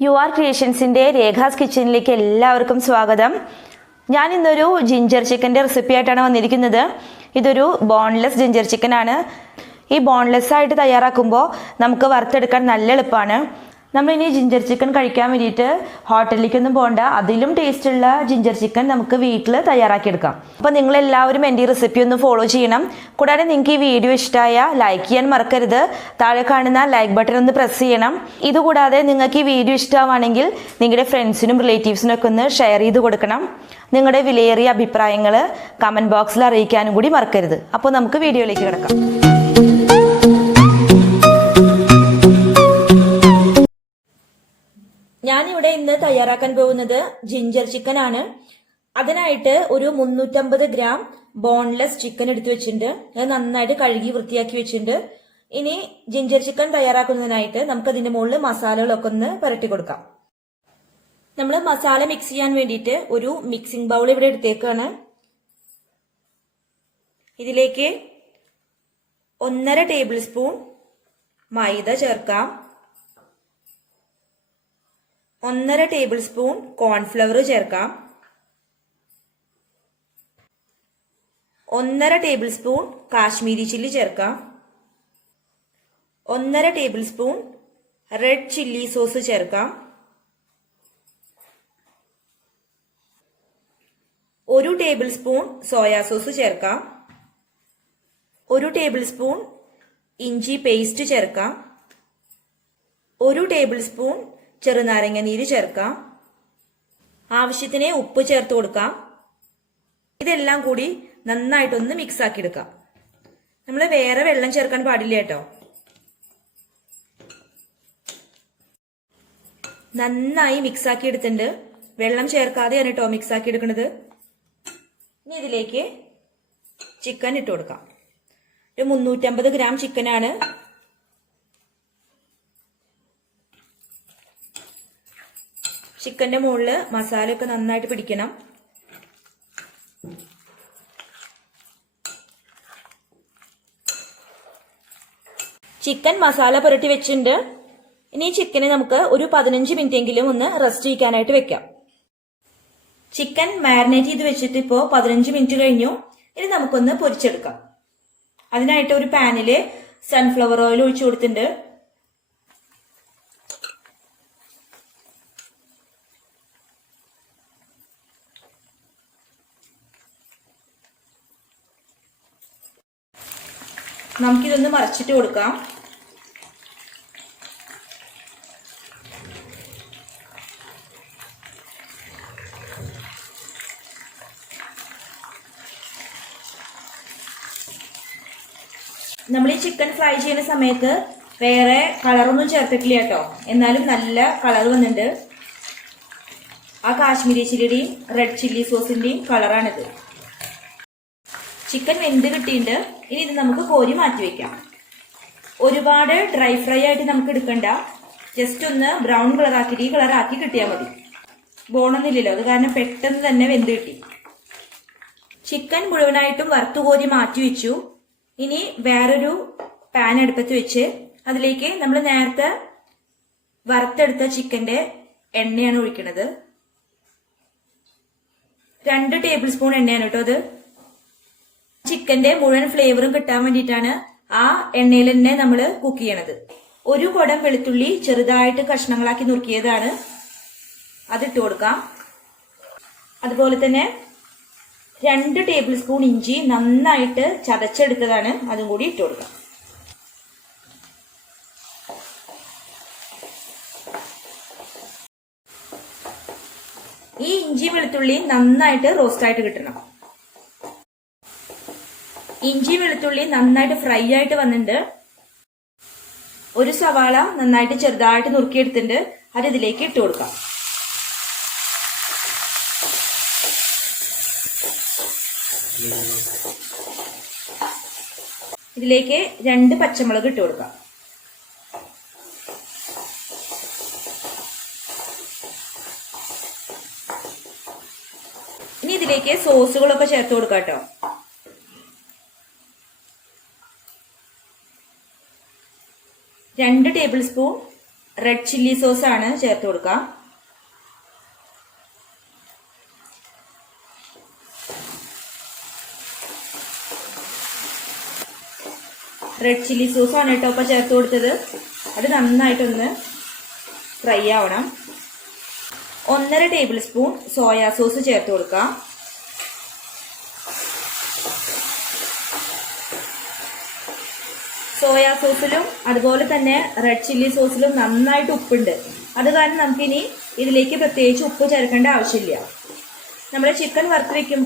Urcreationന്റെ രേഖാസ് കിച്ചണിലേക്ക് എല്ലാവർക്കും സ്വാഗതം. ഞാൻ ഇന്നൊരു ജിഞ്ചർ ചിക്കൻ്റെ റെസിപ്പി ആയിട്ടാണ് വന്നിരിക്കുന്നത്. ഇതൊരു ബോൺലെസ് ജിഞ്ചർ ചിക്കൻ ആണ്. ഈ ബോൺലെസ് ആയിട്ട് തയ്യാറാക്കുമ്പോൾ നമുക്ക് വറുത്തെടുക്കാൻ നല്ല എളുപ്പമാണ്. നമ്മളിനി ജിഞ്ചർ ചിക്കൻ കഴിക്കാൻ വേണ്ടിയിട്ട് ഹോട്ടലിലേക്കൊന്നും പോകണ്ട, അതിലും ടേസ്റ്റുള്ള ജിഞ്ചർ ചിക്കൻ നമുക്ക് വീട്ടിൽ തയ്യാറാക്കിയെടുക്കാം. അപ്പോൾ നിങ്ങളെല്ലാവരും എൻ്റെ ഈ റെസിപ്പി ഒന്ന് ഫോളോ ചെയ്യണം. കൂടാതെ നിങ്ങൾക്ക് ഈ വീഡിയോ ഇഷ്ടമായ ലൈക്ക് ചെയ്യാൻ മറക്കരുത്. താഴെ കാണുന്ന ലൈക്ക് ബട്ടൺ ഒന്ന് പ്രസ് ചെയ്യണം. ഇതുകൂടാതെ നിങ്ങൾക്ക് ഈ വീഡിയോ ഇഷ്ടമാണെങ്കിൽ നിങ്ങളുടെ ഫ്രണ്ട്സിനും റിലേറ്റീവ്സിനും ഒക്കെ ഒന്ന് ഷെയർ ചെയ്ത് കൊടുക്കണം. നിങ്ങളുടെ വിലയേറിയ അഭിപ്രായങ്ങൾ കമൻറ്റ് ബോക്സിൽ അറിയിക്കാനും കൂടി മറക്കരുത്. അപ്പോൾ നമുക്ക് വീഡിയോയിലേക്ക് കിടക്കാം. ഞാനിവിടെ ഇന്ന് തയ്യാറാക്കാൻ പോകുന്നത് ജിഞ്ചർ ചിക്കൻ ആണ്. അതിനായിട്ട് ഒരു 350 ഗ്രാം ബോൺലെസ് ചിക്കൻ എടുത്തു വെച്ചിട്ടുണ്ട്. അത് നന്നായിട്ട് കഴുകി വൃത്തിയാക്കി വെച്ചിട്ടുണ്ട്. ഇനി ജിഞ്ചർ ചിക്കൻ തയ്യാറാക്കുന്നതിനായിട്ട് നമുക്ക് അതിന്റെ മുകളിൽ മസാലകളൊക്കെ ഒന്ന് പുരട്ടി കൊടുക്കാം. നമ്മൾ മസാല മിക്സ് ചെയ്യാൻ വേണ്ടിയിട്ട് ഒരു മിക്സിംഗ് ബൗൾ ഇവിടെ എടുത്തേക്കാണ്. ഇതിലേക്ക് 1.5 ടേബിൾ സ്പൂൺ മൈദ ചേർക്കാം. 1.5 ടേബിൾ സ്പൂൺ കോൺഫ്ലവർ ചേർക്കാം. 1.5 ടേബിൾ സ്പൂൺ കാശ്മീരി ചില്ലി ചേർക്കാം. 1.5 table spoon red chilli sauce ചേർക്കാം. 1 ടേബിൾ സ്പൂൺ സോയാ സോസ് ചേർക്കാം. 1 ടേബിൾ സ്പൂൺ ഇഞ്ചി പേസ്റ്റ് ചേർക്കാം. 1 ടേബിൾ സ്പൂൺ ചെറുനാരങ്ങ നീര് ചേർക്കാം. ആവശ്യത്തിന് ഉപ്പ് ചേർത്ത് കൊടുക്കാം. ഇതെല്ലാം കൂടി നന്നായിട്ടൊന്ന് മിക്സ് ആക്കി എടുക്കാം. നമ്മൾ വേറെ വെള്ളം ചേർക്കാൻ പാടില്ല കേട്ടോ. നന്നായി മിക്സ് ആക്കി എടുത്തിട്ടുണ്ട്. വെള്ളം ചേർക്കാതെയാണ് കേട്ടോ മിക്സ് ആക്കി എടുക്കുന്നത്. ഇനി ഇതിലേക്ക് ചിക്കൻ ഇട്ട് കൊടുക്കാം. ഒരു 350 ഗ്രാം ചിക്കനാണ്. ചിക്കന്റെ മുകളിൽ മസാലയൊക്കെ നന്നായിട്ട് പിടിക്കണം. ചിക്കൻ മസാല പുരട്ടി വെച്ചിട്ടുണ്ട്. ഇനി ചിക്കനെ നമുക്ക് ഒരു 15 മിനിറ്റ് എങ്കിലും ഒന്ന് റെസ്റ്റ് ചെയ്യാനായിട്ട് വെക്കാം. ചിക്കൻ മാരിനേറ്റ് ചെയ്ത് വെച്ചിട്ട് ഇപ്പോൾ 15 മിനിറ്റ് കഴിഞ്ഞു. ഇനി നമുക്കൊന്ന് പൊരിച്ചെടുക്കാം. അതിനായിട്ട് ഒരു പാനില് സൺഫ്ലവർ ഓയിൽ ഒഴിച്ചു കൊടുത്തിട്ടുണ്ട്. നമുക്കിതൊന്ന് മറിച്ചിട്ട് കൊടുക്കാം. നമ്മൾ ഈ ചിക്കൻ ഫ്രൈ ചെയ്യുന്ന സമയത്ത് വേറെ കളറൊന്നും ചേർത്തിട്ടില്ല കേട്ടോ. എന്നാലും നല്ല കളർ വന്നിട്ടുണ്ട്. ആ കാശ്മീരി ചില്ലിയുടെയും റെഡ് ചില്ലി സോസിന്റെയും കളറാണിത്. ചിക്കൻ വെന്ത് കിട്ടിയിട്ടുണ്ട്. ഇനി ഇത് നമുക്ക് കോരി മാറ്റി വെക്കാം. ഒരുപാട് ഡ്രൈ ഫ്രൈ ആയിട്ട് നമുക്ക് എടുക്കണ്ട. ജസ്റ്റ് ഒന്ന് ബ്രൗൺ കളർ ആക്കി ഈ കളർ ആക്കി കിട്ടിയാൽ മതി. ബോണൊന്നുമില്ലല്ലോ, അത് കാരണം പെട്ടെന്ന് തന്നെ വെന്ത് കിട്ടി. ചിക്കൻ മുഴുവനായിട്ടും വറുത്തു കോരി മാറ്റി വെച്ചു. ഇനി വേറൊരു പാൻ അടുപ്പത്ത് വെച്ച് അതിലേക്ക് നമ്മൾ നേരത്തെ വറുത്തെടുത്ത ചിക്കന്റെ എണ്ണയാണ് ഒഴിക്കുന്നത്. 2 ടേബിൾ സ്പൂൺ എണ്ണയാണ് കേട്ടോ അത്. ചിക്കന്റെ മുഴുവൻ ഫ്ലേവറും കിട്ടാൻ വേണ്ടിയിട്ടാണ് ആ എണ്ണയിൽ തന്നെ നമ്മൾ കുക്ക് ചെയ്യണത്. 1 കുടം വെളുത്തുള്ളി ചെറുതായിട്ട് കഷ്ണങ്ങളാക്കി നുറുക്കിയതാണ്, അതിട്ട് കൊടുക്കാം. അതുപോലെ തന്നെ 2 ടേബിൾ സ്പൂൺ ഇഞ്ചി നന്നായിട്ട് ചതച്ചെടുത്തതാണ്, അതും കൂടി ഇട്ട് കൊടുക്കാം. ഈ ഇഞ്ചി വെളുത്തുള്ളി നന്നായിട്ട് റോസ്റ്റ് ആയിട്ട് കിട്ടണം. ഇഞ്ചി വെളുത്തുള്ളി നന്നായിട്ട് ഫ്രൈ ആയിട്ട് വന്നിട്ടുണ്ട്. ഒരു സവാള നന്നായിട്ട് ചെറുതായിട്ട് നുറുക്കിയെടുത്തിട്ടുണ്ട്, അത് ഇതിലേക്ക് ഇട്ട് കൊടുക്കാം. ഇതിലേക്ക് 2 പച്ചമുളക് ഇട്ട് കൊടുക്കാം. ഇനി ഇതിലേക്ക് സോസുകളൊക്കെ ചേർത്ത് കൊടുക്കാം കേട്ടോ. 2 table spoon red chilli sauce ആണ് ചേർത്ത് കൊടുക്കാം. റെഡ് ചില്ലി സോസ് ആണ് കേട്ടോ ഇപ്പം ചേർത്ത് കൊടുത്തത്. അത് നന്നായിട്ടൊന്ന് ഫ്രൈ ആവണം. 1.5 ടേബിൾ സ്പൂൺ സോയാ സോസ് ചേർത്ത് കൊടുക്കാം. സോയാ സോസിലും അതുപോലെ തന്നെ റെഡ് ചില്ലി സോസിലും നന്നായിട്ട് ഉപ്പുണ്ട്. അത് കാരണം നമുക്കിനി ഇതിലേക്ക് പ്രത്യേകിച്ച് ഉപ്പ് ചേർക്കേണ്ട ആവശ്യമില്ല. നമ്മൾ ചിക്കൻ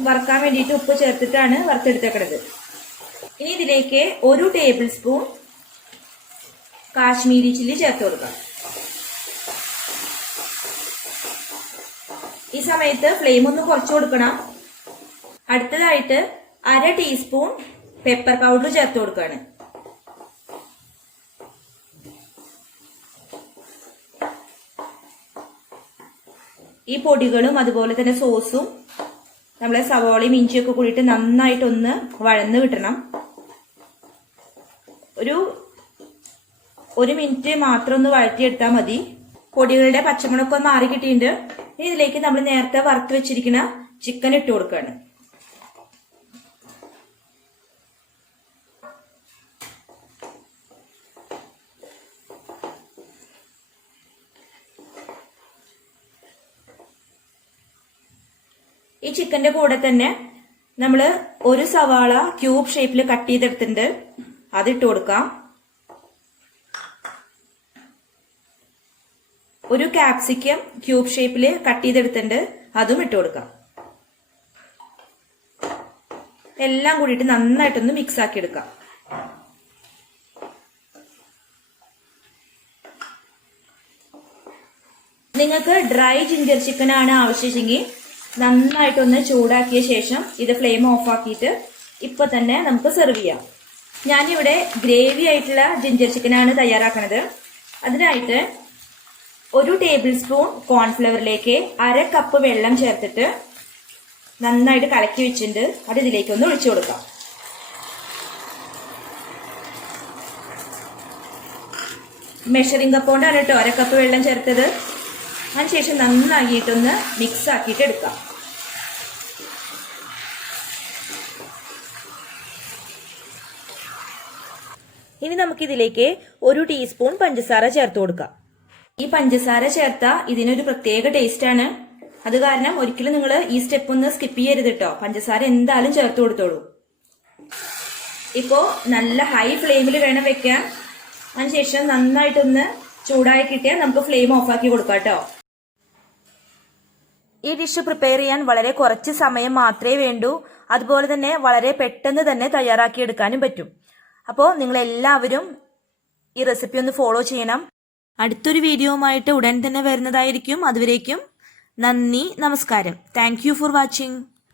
വറുക്കാൻ വേണ്ടിയിട്ട് ഉപ്പ് ചേർത്തിട്ടാണ് വറുത്തെടുത്തേക്കണത്. ഇനി ഇതിലേക്ക് 1 ടേബിൾ സ്പൂൺ കാശ്മീരി ചില്ലി ചേർത്ത് കൊടുക്കാം. ഈ സമയത്ത് ഫ്ലെയിം ഒന്ന് കുറച്ച് കൊടുക്കണം. അടുത്തതായിട്ട് 1/2 ടീസ്പൂൺ പെപ്പർ പൗഡർ ചേർത്ത് കൊടുക്കുകയാണ്. ഈ പൊടികളും അതുപോലെ തന്നെ സോസും നമ്മളെ സവോളയും ഇഞ്ചിയൊക്കെ കൂടിയിട്ട് നന്നായിട്ടൊന്ന് വഴന്ന് കിട്ടണം. ഒരു മിനിറ്റ് മാത്രം ഒന്ന് വഴറ്റിയെടുത്താൽ മതി. പൊടികളുടെ പച്ചമുളകൊക്കെ ഒന്ന് മാറി കിട്ടിയിട്ടുണ്ട്. ഇനി ഇതിലേക്ക് നമ്മൾ നേരത്തെ വറുത്ത് വെച്ചിരിക്കുന്ന ചിക്കൻ ഇട്ട് കൊടുക്കുകയാണ്. ഈ ചിക്കന്റെ കൂടെ തന്നെ നമ്മൾ ഒരു സവാള ക്യൂബ് ഷേപ്പിൽ കട്ട് ചെയ്തെടുത്തിട്ടുണ്ട്. അതിട്ട് കൊടുക്കാം. ഒരു കാപ്സിക്കം ക്യൂബ് ഷേപ്പിൽ കട്ട് ചെയ്തെടുത്തിട്ടുണ്ട്. അതും ഇട്ട് കൊടുക്കാം. എല്ലാം കൂടിയിട്ട് നന്നായിട്ടൊന്ന് മിക്സ് ആക്കി എടുക്കാം. നിങ്ങൾക്ക് ഡ്രൈ ജിഞ്ചർ ചിക്കൻ ആണ് ആവശ്യമെങ്കിൽ നന്നായിട്ടൊന്ന് ചൂടാക്കിയ ശേഷം ഇത് ഫ്ലെയിം ഓഫ് ആക്കിയിട്ട് ഇപ്പൊ തന്നെ നമുക്ക് സെർവ് ചെയ്യാം. ഞാനിവിടെ ഗ്രേവി ആയിട്ടുള്ള ജിഞ്ചർ ചിക്കൻ ആണ് തയ്യാറാക്കുന്നത്. അതിനായിട്ട് 1 ടേബിൾ സ്പൂൺ കോൺഫ്ലവറിലേക്ക് 1/2 കപ്പ് വെള്ളം ചേർത്തിട്ട് നന്നായിട്ട് കലക്കി വെച്ചിട്ടുണ്ട്. അത് ഇതിലേക്ക് ഒന്ന് ഒഴിച്ചു കൊടുക്കാം. മെഷറിംഗ് കപ്പ് കൊണ്ടാണ് കേട്ടോ 1/2 കപ്പ് വെള്ളം ചേർത്തത്. അതിനുശേഷം നന്നാക്കിയിട്ടൊന്ന് മിക്സ് ആക്കിയിട്ട് എടുക്കാം. ഇനി നമുക്കിതിലേക്ക് 1 ടീസ്പൂൺ പഞ്ചസാര ചേർത്ത് കൊടുക്കാം. ഈ പഞ്ചസാര ചേർത്ത ഇതിനൊരു പ്രത്യേക ടേസ്റ്റ് ആണ്. അത് കാരണം ഒരിക്കലും നിങ്ങൾ ഈ സ്റ്റെപ്പ് ഒന്ന് സ്കിപ്പ് ചെയ്യരുത് കേട്ടോ. പഞ്ചസാര എന്തായാലും ചേർത്ത് കൊടുത്തോളൂ. ഇപ്പോ നല്ല ഹൈ ഫ്ലെയിമിൽ വേണം വെക്കാൻ. അതിനുശേഷം നന്നായിട്ടൊന്ന് ചൂടായി കിട്ടിയാൽ നമുക്ക് ഫ്ലെയിം ഓഫ് ആക്കി കൊടുക്കാം കേട്ടോ. ഈ ഡിഷ് പ്രിപ്പയർ ചെയ്യാൻ വളരെ കുറച്ച് സമയം മാത്രമേ വേണ്ടൂ. അതുപോലെ തന്നെ വളരെ പെട്ടെന്ന് തന്നെ തയ്യാറാക്കി എടുക്കാനും പറ്റും. അപ്പോൾ നിങ്ങൾ എല്ലാവരും ഈ റെസിപ്പി ഒന്ന് ഫോളോ ചെയ്യണം. അടുത്തൊരു വീഡിയോയുമായിട്ട് ഉടൻ തന്നെ വരുന്നതായിരിക്കും. അതുവരേക്കും നന്ദി, നമസ്കാരം. Thank you for watching.